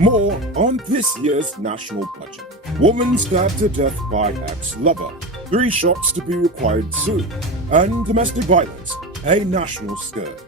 More on this year's national budget. Woman stabbed to death by ex-lover. 3 shots to be required soon. And domestic violence, a national scourge.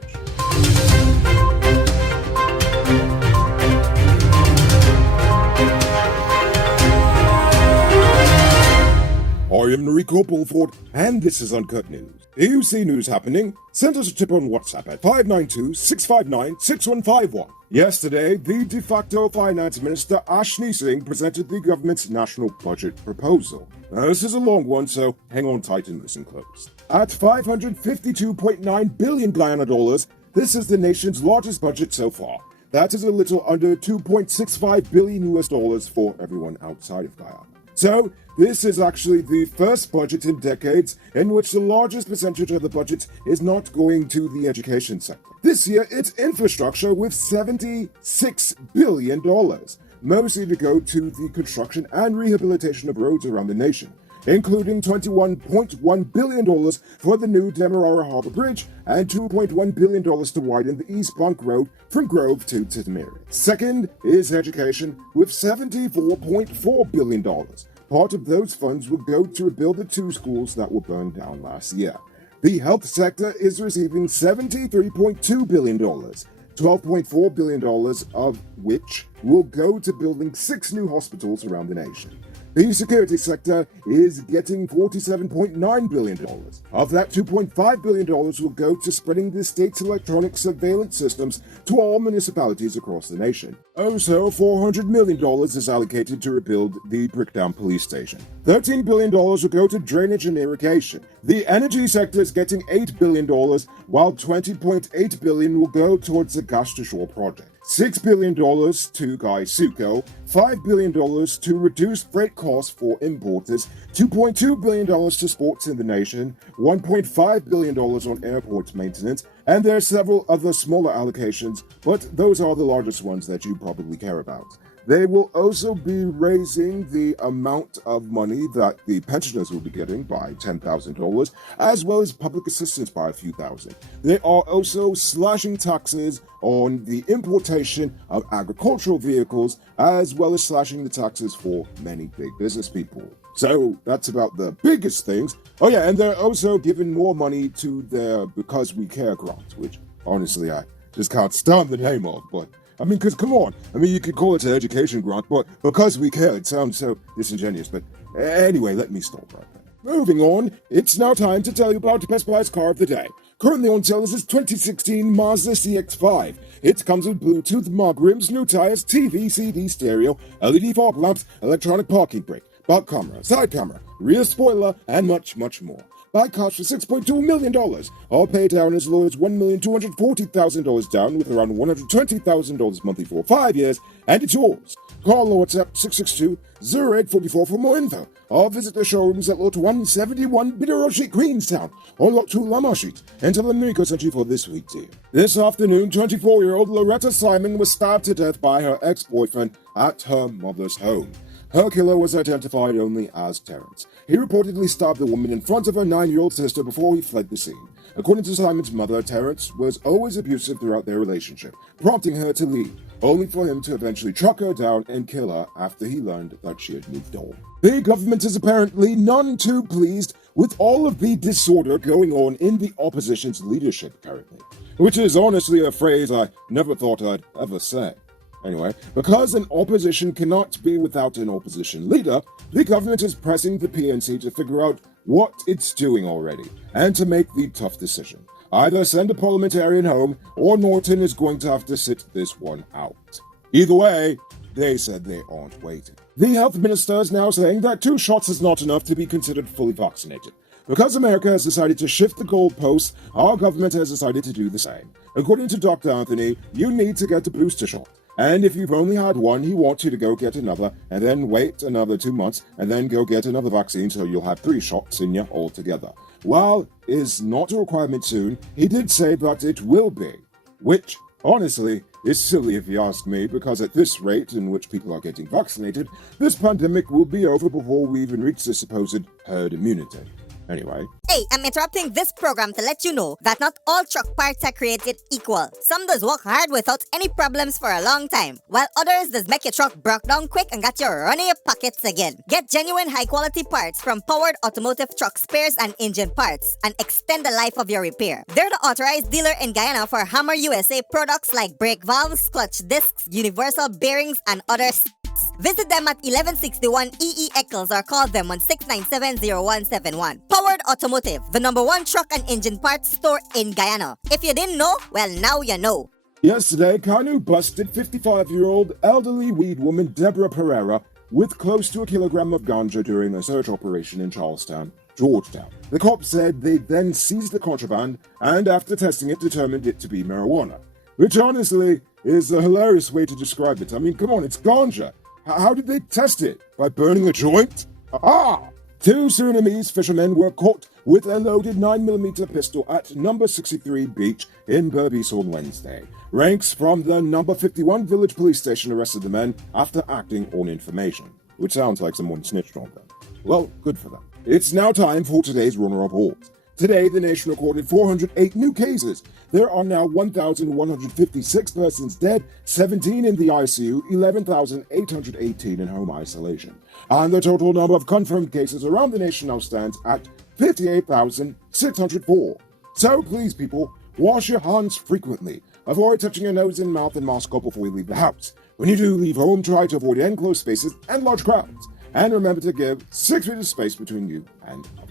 I am Enrico Bulford, and this is Uncut News. If you see news happening, send us a tip on WhatsApp at 592-659-6151. Yesterday, the de facto finance minister Ashley Singh presented the government's national budget proposal. Now, this is a long one, so hang on tight and listen close. At $552.9 billion Guyana dollars, this is the nation's largest budget so far. That is a little under $2.65 billion US dollars for everyone outside of Guyana. So, this is actually the first budget in decades in which the largest percentage of the budget is not going to the education sector. This year, it's infrastructure with $76 billion, mostly to go to the construction and rehabilitation of roads around the nation, including $21.1 billion for the new Demerara Harbor Bridge and $2.1 billion to widen the East Bank Road from Grove to Titimiri. Second is education with $74.4 billion. Part of those funds will go to rebuild the 2 schools that were burned down last year. The health sector is receiving $73.2 billion, $12.4 billion of which will go to building 6 new hospitals around the nation. The security sector is getting $47.9 billion. Of that, $2.5 billion will go to spreading the state's electronic surveillance systems to all municipalities across the nation. Also, $400 million is allocated to rebuild the Bricktown police station. $13 billion will go to drainage and irrigation. The energy sector is getting $8 billion, while $20.8 billion will go towards the Gas to Shore project. $6 billion to Gaisuco, $5 billion to reduce freight costs for importers, $2.2 billion to sports in the nation, $1.5 billion on airport maintenance, and there are several other smaller allocations, but those are the largest ones that you probably care about. They will also be raising the amount of money that the pensioners will be getting by $10,000, as well as public assistance by a few thousand. They are also slashing taxes on the importation of agricultural vehicles, as well as slashing the taxes for many big business people. So that's about the biggest things. Oh yeah, and they're also giving more money to their Because We Care grant, which honestly I just can't stand the name of, but I mean, because come on. I mean, you could call it an education grant, but Because We Care, it sounds so disingenuous. But anyway, let me stop right there. Moving on, it's now time to tell you about Best Buy's car of the day. Currently on sale is this 2016 Mazda CX-5. It comes with Bluetooth, mug rims, new tires, TV, CD, stereo, LED fog lamps, electronic parking brake, back camera, side camera, rear spoiler, and much, much more. Buy cars for $6.2 million. All pay down as low as $1,240,000 down with around $120,000 monthly for 5 years, and it's yours. Call or WhatsApp 662-0844 for more info, or visit the showrooms at Lot 171 Bidero Street, Queenstown, or Lot 2 Lamar Street, and tell them Enrico sent you for this week's deal. This afternoon, 24-year-old Loretta Simon was stabbed to death by her ex-boyfriend at her mother's home. Her killer was identified only as Terrence. He reportedly stabbed the woman in front of her 9-year-old sister before he fled the scene. According to Simon's mother, Terrence was always abusive throughout their relationship, prompting her to leave, only for him to eventually track her down and kill her after he learned that she had moved on. The government is apparently none too pleased with all of the disorder going on in the opposition's leadership currently, which is honestly a phrase I never thought I'd ever say. Anyway, because an opposition cannot be without an opposition leader, the government is pressing the PNC to figure out what it's doing already, and to make the tough decision. Either send a parliamentarian home, or Norton is going to have to sit this one out. Either way, they said they aren't waiting. The health minister is now saying that 2 shots is not enough to be considered fully vaccinated. Because America has decided to shift the goalposts, our government has decided to do the same. According to Dr. Anthony, you need to get the booster shot. And if you've only had one, he wants you to go get another, and then wait another 2 months, and then go get another vaccine so you'll have 3 shots in you altogether. While is not a requirement soon, he did say that it will be, which, honestly, is silly if you ask me, because at this rate in which people are getting vaccinated, this pandemic will be over before we even reach the supposed herd immunity. Anyway. Hey, I'm interrupting this program to let you know that not all truck parts are created equal. Some does work hard without any problems for a long time, while others does make your truck broke down quick and got you running your pockets again. Get genuine high-quality parts from Powered Automotive Truck Spares and Engine Parts and extend the life of your repair. They're the authorized dealer in Guyana for Hammer USA products like brake valves, clutch discs, universal bearings, and others. Visit them at 1161 EE Eccles or call them on 697-0171. Powered Automotive, the #1 truck and engine parts store in Guyana. If you didn't know, well, now you know. Yesterday, Kanu busted 55-year-old elderly weed woman Deborah Pereira with close to a kilogram of ganja during a search operation in Charlestown, Georgetown. The cops said they then seized the contraband and, after testing it, determined it to be marijuana. Which, honestly, is a hilarious way to describe it. I mean, come on, it's ganja. How did they test it? By burning a joint? Ah! 2 Surinamese fishermen were caught with a loaded 9mm pistol at number 63 Beach in Berbice on Wednesday. Ranks from the number 51 village police station arrested the men after acting on information, which sounds like someone snitched on them. Well, good for them. It's now time for today's Runner Report. Today, the nation recorded 408 new cases. There are now 1,156 persons dead, 17 in the ICU, 11,818 in home isolation. And the total number of confirmed cases around the nation now stands at 58,604. So please, people, wash your hands frequently. Avoid touching your nose and mouth and mask up before you leave the house. When you do leave home, try to avoid enclosed spaces and large crowds. And remember to give 6 feet of space between you and others.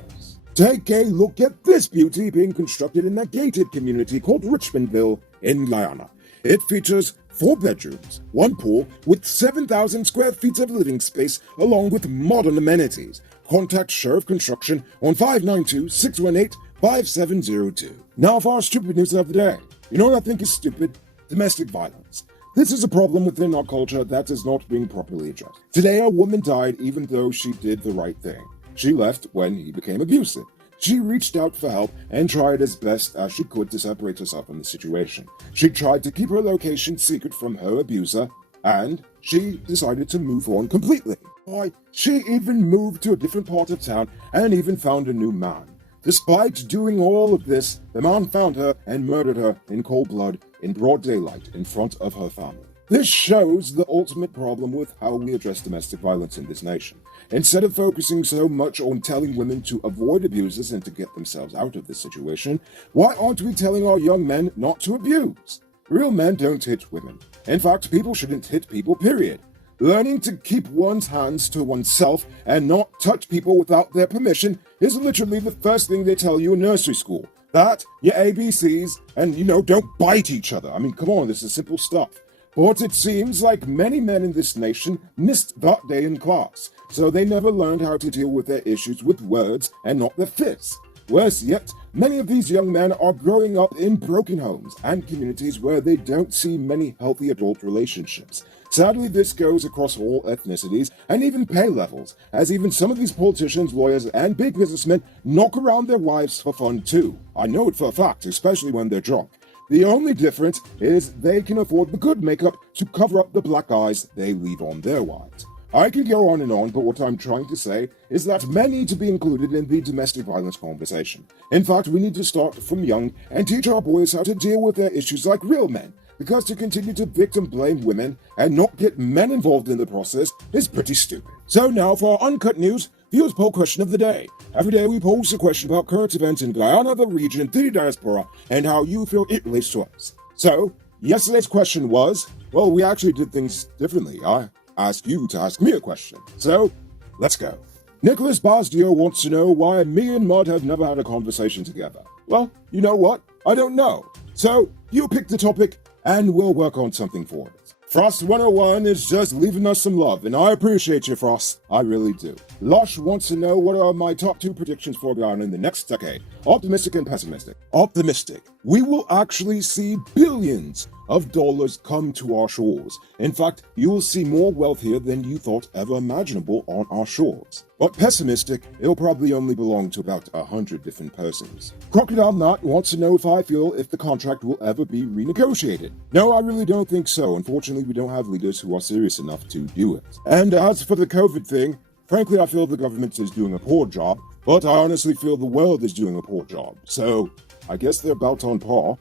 Take a look at this beauty being constructed in a gated community called Richmondville in Guyana. It features 4 bedrooms, 1 pool with 7,000 square feet of living space along with modern amenities. Contact Sheriff Construction on 592-618-5702. Now for our stupid news of the day. You know what I think is stupid? Domestic violence. This is a problem within our culture that is not being properly addressed. Today, a woman died even though she did the right thing. She left when he became abusive. She reached out for help and tried as best as she could to separate herself from the situation. She tried to keep her location secret from her abuser, and she decided to move on completely. Why, she even moved to a different part of town and even found a new man. Despite doing all of this, the man found her and murdered her in cold blood in broad daylight in front of her family. This shows the ultimate problem with how we address domestic violence in this nation. Instead of focusing so much on telling women to avoid abusers and to get themselves out of this situation, why aren't we telling our young men not to abuse? Real men don't hit women. In fact, people shouldn't hit people, period. Learning to keep one's hands to oneself and not touch people without their permission is literally the first thing they tell you in nursery school. That, your ABCs, and, don't bite each other. I mean, come on, this is simple stuff. But it seems like many men in this nation missed that day in class, so they never learned how to deal with their issues with words and not their fists. Worse yet, many of these young men are growing up in broken homes and communities where they don't see many healthy adult relationships. Sadly, this goes across all ethnicities and even pay levels, as even some of these politicians, lawyers, and big businessmen knock around their wives for fun too. I know it for a fact, especially when they're drunk. The only difference is they can afford the good makeup to cover up the black eyes they leave on their wives. I could go on and on, but what I'm trying to say is that men need to be included in the domestic violence conversation. In fact, we need to start from young and teach our boys how to deal with their issues like real men, because to continue to victim blame women and not get men involved in the process is pretty stupid. So now for our Uncut News, viewers poll question of the day. Every day we pose a question about current events in Guyana, the region, the diaspora, and how you feel it relates to us. So, yesterday's question was, well, we actually did things differently. I asked you to ask me a question. So, let's go. Nicholas Basdio wants to know why me and Mud have never had a conversation together. Well, you know what? I don't know. So, you pick the topic, and we'll work on something for it. Frost 101 is just leaving us some love, and I appreciate you, Frost. I really do. Lush wants to know what are my top 2 predictions for Guyana in the next decade. Optimistic and pessimistic. Optimistic. We will actually see billions of dollars come to our shores. In fact, you will see more wealth here than you thought ever imaginable on our shores. But pessimistic, it'll probably only belong to about 100 different persons. Crocodile Nut wants to know if I feel if the contract will ever be renegotiated. No, I really don't think so. Unfortunately, we don't have leaders who are serious enough to do it. And as for the COVID thing, Frankly, I feel the government is doing a poor job, but I honestly feel the world is doing a poor job. So, I guess they're about on par.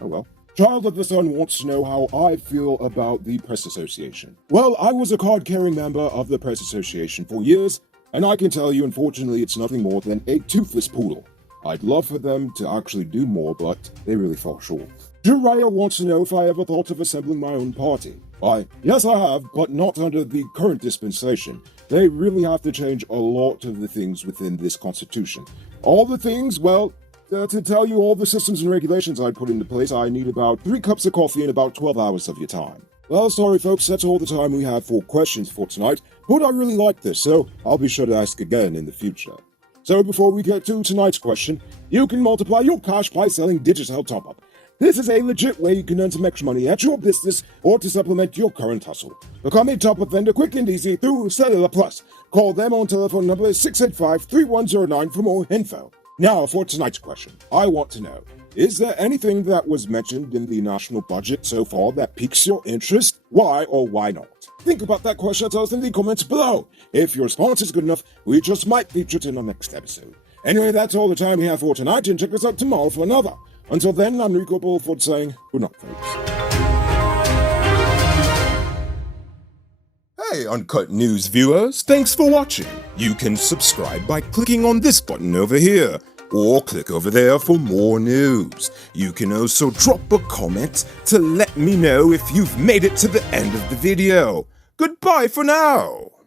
Oh well. Child of the Sun wants to know how I feel about the Press Association. Well, I was a card-carrying member of the Press Association for years, and I can tell you, unfortunately, it's nothing more than a toothless poodle. I'd love for them to actually do more, but they really fall short. Jiraiya wants to know if I ever thought of assembling my own party. Why, yes I have, but not under the current dispensation. They really have to change a lot of the things within this constitution. All the things, well, to tell you all the systems and regulations I'd put into place, I need about 3 cups of coffee and about 12 hours of your time. Well, sorry folks, that's all the time we have for questions for tonight, but I really like this, so I'll be sure to ask again in the future. So before we get to tonight's question, you can multiply your cash by selling digital top-up. This is a legit way you can earn some extra money at your business or to supplement your current hustle. Become a top-up vendor quick and easy through Cellular Plus. Call them on telephone number 685-3109 for more info. Now for tonight's question. I want to know, is there anything that was mentioned in the national budget so far that piques your interest? Why or why not? Think about that question and tell us in the comments below. If your response is good enough, we just might feature it in our next episode. Anyway, that's all the time we have for tonight, and check us out tomorrow for another. Until then, I'm Rico Bullford saying good night, folks. Hey, Uncut News viewers, thanks for watching. You can subscribe by clicking on this button over here, or click over there for more news. You can also drop a comment to let me know if you've made it to the end of the video. Goodbye for now.